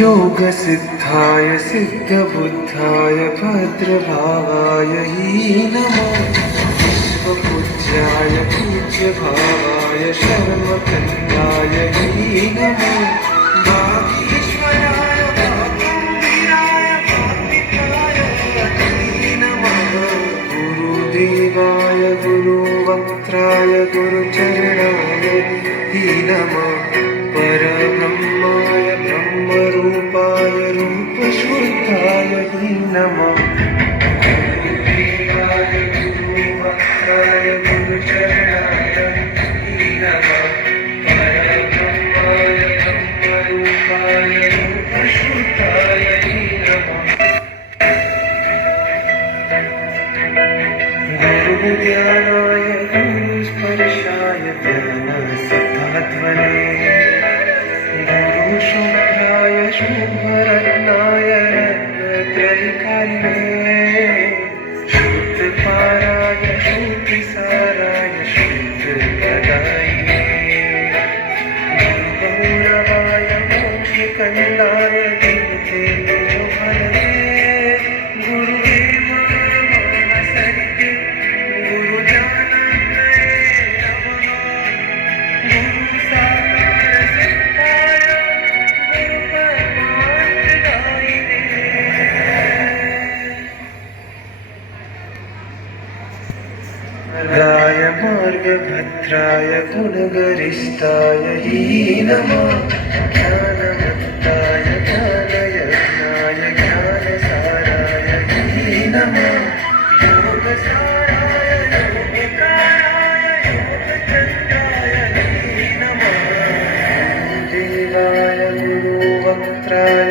योगसिद्धाय सिद्धबुद्धाय भद्रभावाय नमो विश्वपूज्याय पूज्यभावाय शर्मकन्दाय नमो वागीश्वराय वाग्गम्भीराय वाग्मित्राय नमः गुरुदेवाय गुरुवक्त्राय गुरुचरणाय नमः परब्रह्माय ब्रह्मरूपाय रूपशुद्धाय नमः गुरुदेवाय गुरुवक्त्राय गुरुचरणाय नमः परब्रह्माय ब्रह्मरूपाय रूपशुद्धाय नमः गुरुज्ञानाय गुरुस्पर्शाय ज्ञानसिद्धात्मने शुभ्राय शुभरत्नाय रत्नत्रयीकारिणे शुद्धपाराय शुद्धिसाराय शुद्धप्रदायिने गुरुगौरवाय मोक्षकन्दाय देवतेजोहरणे गुरुदेवाय गुरुजानन्दे नमः गुरुसाकारसिद्धाय राय मार्गभद्राय गुणगरिष्ठाय नमः ज्ञानमत्ताय ज्ञानयज्ञाय ज्ञानसाराय नमः योगसाराय योगकाराय योगचन्द्राय नमः गुरुदेवाय गुरुवक्त्राय